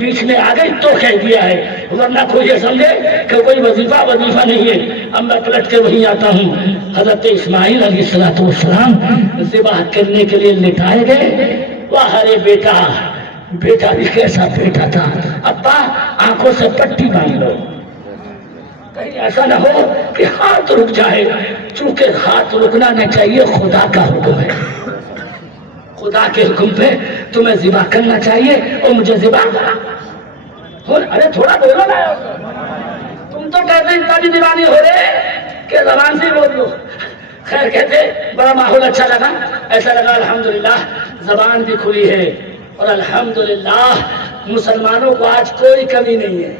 بیچ میں آ گئی تو کہہ دیا ہے، ورنہ کوئی یہ سمجھے کہ کوئی وظیفہ نہیں ہے۔ اب میں پلٹ کے وہیں آتا ہوں، حضرت اسماعیل علیہ السلام ذبح کرنے کے لیے لٹائے گئے۔ واہ ارے بیٹا بھی کیسا بیٹا تھا، ابا آنکھوں سے پٹی باندھ لو، کہیں ایسا نہ ہو کہ ہاتھ رک جائے، چونکہ ہاتھ رکنا نہ چاہیے، خدا کا حکم ہے، خدا کے حکم پہ تمہیں ذبح کرنا چاہیے اور مجھے ذبح کرا۔ ارے تھوڑا بولو نا، تم تو کہتے اتنا بھی دیوانی ہو رہے کہ زبان سے بول دو۔ خیر کہتے بڑا ماحول اچھا لگا، ایسا لگا الحمدللہ زبان بھی کھلی ہے، اور الحمدللہ مسلمانوں کو آج کوئی کمی نہیں ہے۔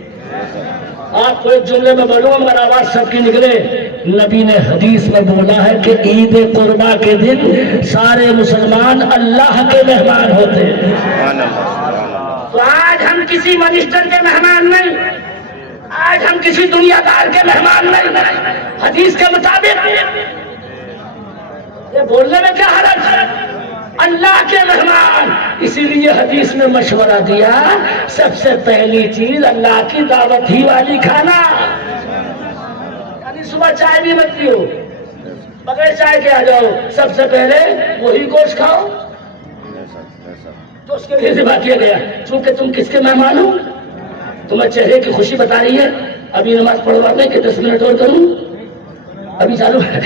آپ کو ایک جملے میں بولوں مگر آواز سب کی نکلے، نبی نے حدیث میں بولا ہے کہ عید قربا کے دن سارے مسلمان اللہ کے مہمان ہوتے ہیں۔ تو آج ہم کسی منسٹر کے مہمان نہیں، آج ہم کسی دنیا دار کے مہمان نہیں، حدیث کے مطابق یہ بولنے میں کیا حرج ہے، اللہ کے مہمان۔ اسی لیے حدیث میں مشورہ دیا، سب سے پہلی چیز اللہ کی دعوت ہی والی کھانا، یعنی صبح چائے بھی مت پیو، بغیر چائے کے آ جاؤ، سب سے پہلے وہی گوشت کھاؤ تو اس کے لیے ذبح کیا گیا۔ چونکہ تم کس کے مہمان ہو، تمہیں چہرے کی خوشی بتا رہی ہے۔ ابھی نماز پڑھوا میں کہ 10 منٹ اور کروں، ابھی چالو ہے،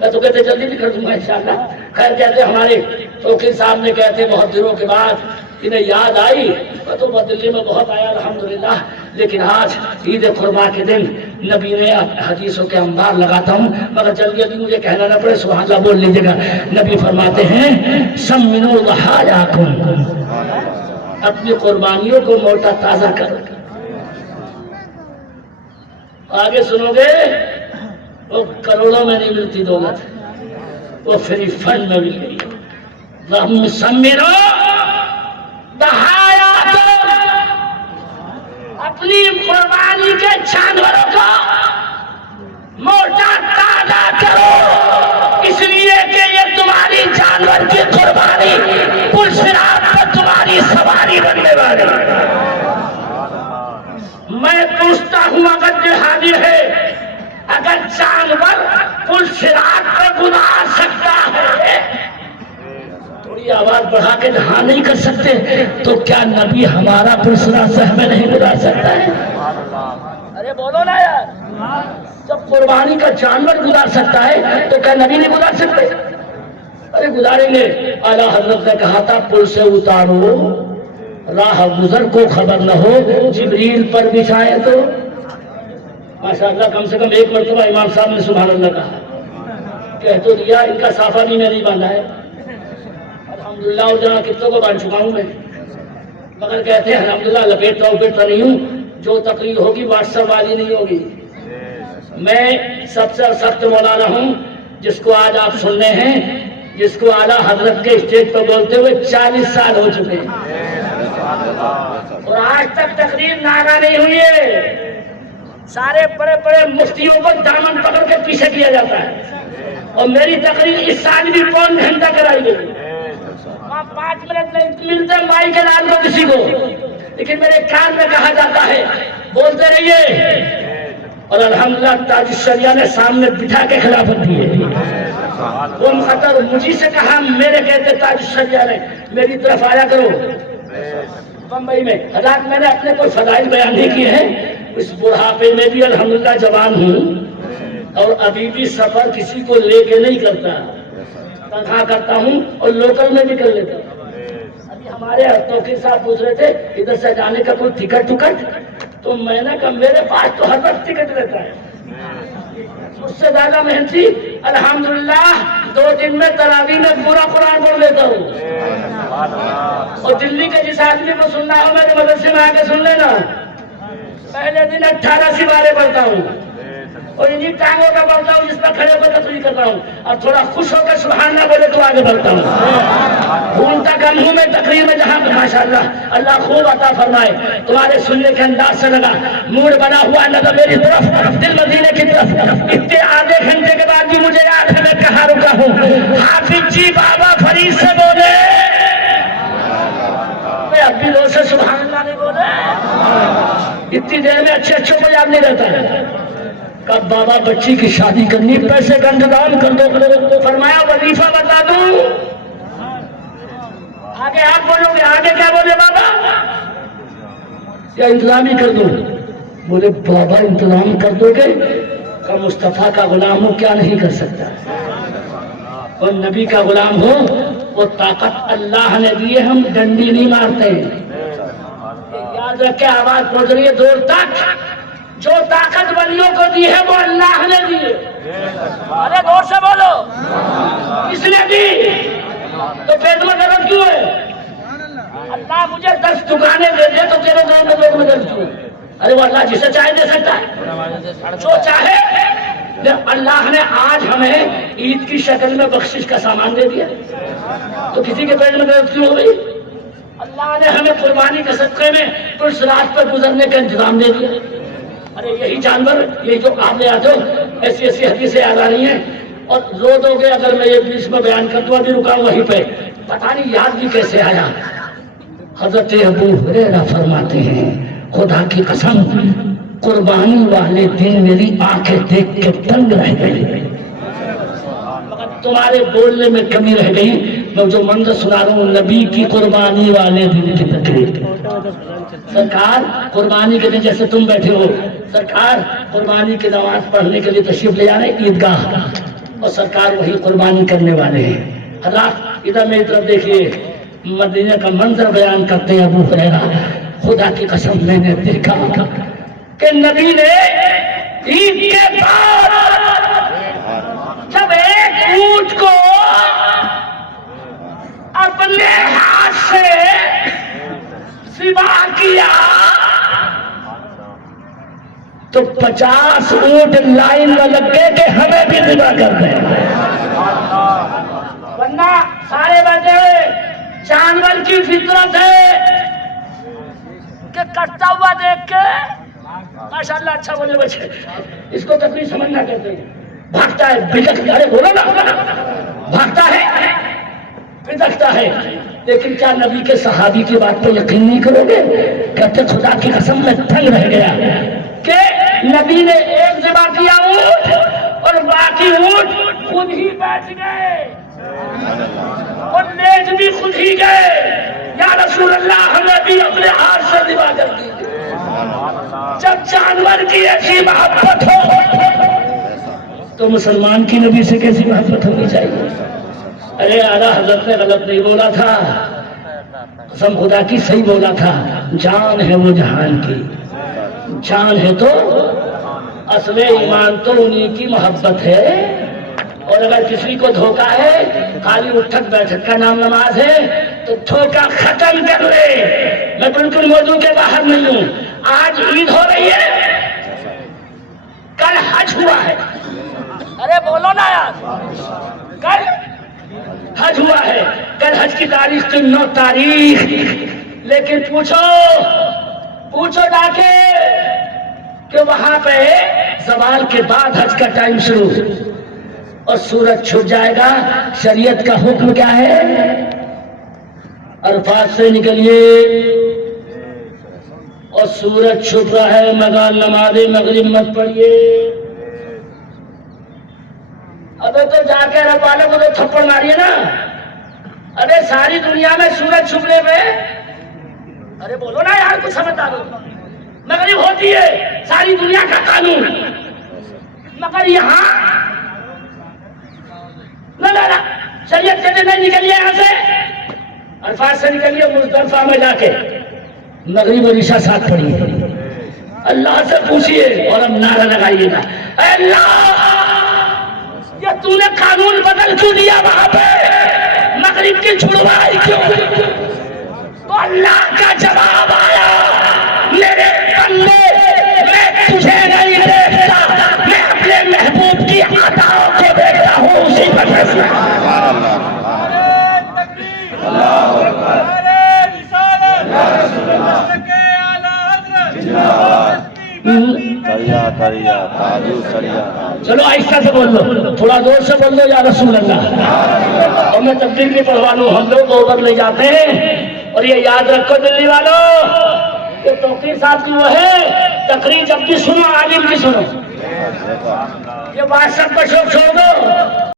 میں تو کہتے جلدی بھی کر دوں گا انشاءاللہ۔ خیر کہتے ہمارے توقیر صاحب نے کہتے بہت دنوں کے بعد انہیں یاد آئی، میں تو دلی میں بہت آیا الحمدللہ، لیکن آج عید قربا کے دن نبی نے حدیثوں کے انبار لگاتا ہوں، مگر جلدی جلدی مجھے کہنا نہ پڑے، سبحان اللہ بول لیجیے گا۔ نبی فرماتے ہیں سمنوا ضحایاکم، اپنی قربانیوں کو موٹا تازہ کرو۔ آگے سنو گے، وہ کروڑوں میں نہیں ملتی دولت، وہ فری فنڈ میں مل گئی۔ سمنوا ضحایاکم، اپنی قربانی کے جانوروں کو موٹا تازہ کرو، اس لیے کہ یہ تمہاری جانور کی قربانی پل صراط پر تمہاری سواری بننے والی۔ میں پوچھتا ہوں اگر یہ حاضر ہے، اگر جانور پل صراط پر گزار سکتا ہے، تھوڑی آواز بڑھا کے ہاں نہیں کر سکتے تو کیا نبی ہمارا پل صراط سے ہمیں نہیں گزار سکتا ہے؟ ارے بولو نا یار، جب قربانی کا جانور گزار سکتا ہے تو کیا نبی نہیں گزار سکتے؟ ارے گزاریں گے۔ اعلیٰ حضرت نے کہا تھا پل سے اتارو، راہ گزر کو خبر نہ ہو، جبریل پر بچھائے تو ماشاءاللہ کم سے کم ایک مرتبہ امام صاحب نے سبحان اللہ کہا، کہہ تو دیا ان کا صافہ بھی میں نہیں باندھا ہے، الحمدللہ اور جہاں کتوں کو باندھ چکا ہوں میں، مگر کہتے ہیں الحمدللہ لپیٹتا نہیں ہوں، جو تقریر ہوگی واٹس ایپ والی نہیں ہوگی۔ میں سب سے سخت مولانا ہوں، جس کو آج آپ سن رہے ہیں، جس کو اعلیٰ حضرت کے اسٹیج پر بولتے ہوئے 40 سال ہو چکے ہیں، اور آج تک تقریر ناگا نہیں ہوئی ہے۔ سارے بڑے بڑے مفتیوں کو دامن پکڑ کے پیچھے کیا جاتا ہے، اور میری تقریر اس سال بھی 1 گھنٹہ کرائی گئی، وہاں 5 منٹ نہیں ملتے مائی کے لال کو کسی کو، لیکن میرے کان میں کہا جاتا ہے بولتے رہیے، اور الحمدللہ تاج الشریعہ نے سامنے بٹھا کے خلافت دی ہے۔ وہ مخاطب مجھے سے کہا، میرے کہتے تاج الشریعہ نے میری طرف آیا کرو بمبئی میں۔ حضرات میں نے اپنے کوئی فضائل بیان نہیں کیے ہیں، اس بڑھاپے میں بھی الحمدللہ جوان ہوں، اور ابھی بھی سفر کسی کو لے کے نہیں کرتا، تنہا کرتا ہوں اور لوکل میں بھی کر لیتا ہوں۔ ابھی ہمارے توقیر صاحب پوچھ رہے تھے ادھر سے جانے کا کوئی ٹکٹ تو میں نے کہا میرے پاس تو ہر وقت ٹکٹ رہتا ہے، اس سے زیادہ محنتی الحمدللہ 2 دن میں تراویح میں پورا قرآن پڑھ لیتا ہوں، اور دلی کے جس آدمی کو سننا ہو میرے مدرسے میں آ کے سن لینا، پہلے دن 18 سپارے پڑھتا ہوں، اور انہیں ٹانگوں کا بڑھتا ہوں جس پر کھڑے ہو کر تقریر کرتا ہوں، اور تھوڑا خوش ہو کر سبحان اللہ بولے تو آگے بڑھتا ہوں، بھولتا کم ہوں میں تقریر میں، جہاں پر ماشاءاللہ اللہ خوب عطا فرمائے، تمہارے سننے کے انداز سے لگا، موڈ بنا ہوا نظر میری طرف، دل مدینے کی طرف، اتنے آدھے گھنٹے کے بعد بھی مجھے یاد ہے میں کہاں رکا ہوں، حافظ جی بابا فرید سے بولے، میں اب بھی لوگ سے سبحان اللہ نہیں بولے، اتنی دیر میں اچھے اچھے کو یاد نہیں رہتا ہے. کب بابا بچی کی شادی کرنی, پیسے کا انتظام کر دو. تو فرمایا وظیفہ بتا دوں. آگے آپ بولو گے, آگے کیا بولے بابا, یا انتظام ہی کر دوں؟ بولے بابا انتظام کر دو گے؟ کہ مصطفیٰ کا غلام ہو, کیا نہیں کر سکتا. اور نبی کا غلام ہو, وہ طاقت اللہ نے دی ہے, ہم ڈنڈی نہیں مارتے. یاد رکھے, آواز پہنچ رہی ہے دور تک. جو طاقت ولیوں کو دی ہے وہ اللہ نے دی ہے. ارے دور سے بولو, کس نے دی؟ تو پیٹ میں درد کیوں ہے؟ اللہ مجھے 10 دکانیں دے دے تو تیرے گاؤں میں پیٹ میں درد کیوں؟ ارے وہ اللہ جسے چاہے دے سکتا ہے, جو چاہے. اللہ نے آج ہمیں عید کی شکل میں بخشش کا سامان دے دیا, تو کسی کے پیٹ میں درد کیوں ہو گئی؟ اللہ نے ہمیں قربانی کے صدقے میں اس رات پر گزرنے کا انتظام دے دیا. ارے یہی جانور, یہ جو آپ لے آتے ہو, ایسی ایسی حدیثیں یاد آ رہی ہیں, اور رو دو گے اگر میں یہ بیچ میں بیان کر دوں. ابھی رکا وہیں پہ, پتہ نہیں یاد بھی کیسے آیا. حضرت ابو ہریرہ فرماتے ہیں, خدا کی قسم قربانی والے دن میری آنکھیں دیکھ کے تنگ رہ گئی. تمہارے بولنے میں کمی رہ گئی. میں جو منظر سنا رہا ہوں نبی کی قربانی والے دن کی تقریر. سرکار قربانی کے دن جیسے تم بیٹھے ہو, سرکار قربانی کی نماز پڑھنے کے لیے تشریف لے جا رہے ہیں عیدگاہ, اور سرکار وہی قربانی کرنے والے ہیں. حضرات ادھر میری طرف دیکھیے, مدینہ کا منظر بیان کرتے ہیں ابو ہریرہ. خدا کی قسم میں نے دیکھا کہ نبی نے عید کے بعد جب ایک اونٹ کو اپنے ہاتھ سے ذبح کیا تو 50 اونٹ لائن میں لگ گئے کہ ہمیں بھی ذبح کر دیں. ورنہ سارے بچے جانور کی فطرت ہے کہ کٹتا ہوا دیکھ کے ماشاءاللہ اچھا بولے بچے, اس کو تک نہیں سمجھنا کہتے ہیں. بھاگتا ہے بھٹکتا, ارے بولو نا, بھاگتا ہے بھٹکتا ہے. لیکن کیا نبی کے صحابی کی بات پہ یقین نہیں کرو گے؟ کہتے خدا کی قسم میں تنگ رہ گیا کہ نبی نے ایک ذبح کیا اونٹ اور باقی اونٹ خود ہی بیٹھ گئے اور لیٹ بھی خود ہی گئے. یا رسول اللہ ہمیں بھی اپنے ہاتھ سے ذبح کر دیجیے. جب جانور کی ایسی محبت ہو تو مسلمان کی نبی سے کیسی محبت ہونی چاہیے؟ ارے اعلیٰ حضرت نے غلط نہیں بولا تھا, قسم خدا کی صحیح بولا تھا. جان ہے وہ جہان کی, جان ہے تو اصل ایمان تو انہیں کی محبت ہے. اور اگر کسی کو دھوکا ہے, خالی اٹھک بیٹھک کا نام نماز ہے, تو دھوکا ختم کر لے. میں بالکل موضوع کے باہر نہیں ہوں. آج عید ہو رہی ہے, کل حج ہوا ہے. ارے بولو نا یار, کل حج ہوا ہے. کل حج کی تاریخ تھی 9 تاریخ. لیکن پوچھو جا کے کہ وہاں پہ زوال کے بعد حج کا ٹائم شروع اور سورج چھپ جائے گا. شریعت کا حکم کیا ہے؟ عرفات سے نکلیے اور سورج چھپ رہا ہے مگر نماز مغرب مت پڑھیے. ابے تو جا کے رب والوں کو تو تھپڑ ماریے نا. ارے ساری دنیا میں سورج چھپنے میں, ارے بولو نا یار کچھ سمجھدار ہو. مغرب ہوتی ہے ساری دنیا کا قانون, مگر یہاں نہ شریعت سے نہیں نکلیے. یہاں سے عرفات سے نکلیے, مزدلفہ میں جا کے مغرب اور عشاء ساتھ پڑھیے. اللہ سے پوچھیے اور ہم نعرہ لگائیے گا, اے اللہ یہ تو نے قانون بدل کیوں دیا وہاں پہ, مغرب کی چھڑوائی کیوں؟ تو اللہ کا جواب آیا, میرے بندے میں تجھے نہیں دیکھتا, میں اپنے محبوب کی عطاؤں کو دیکھتا ہوں. اسی پر فیصلہ. چلو آہستہ سے بول لو, تھوڑا زور سے بول لو یا رسول اللہ. اور میں تبلیغ نہیں پڑھوا لوں, ہم لوگ اوور لے جاتے ہیں. اور یہ یاد رکھو دلی والوں, یہ توقیر صاحب کی وہ ہے تقریر جب بھی سنو عالم کی سنو، یہ بات سب کا شوق چھوڑ دو.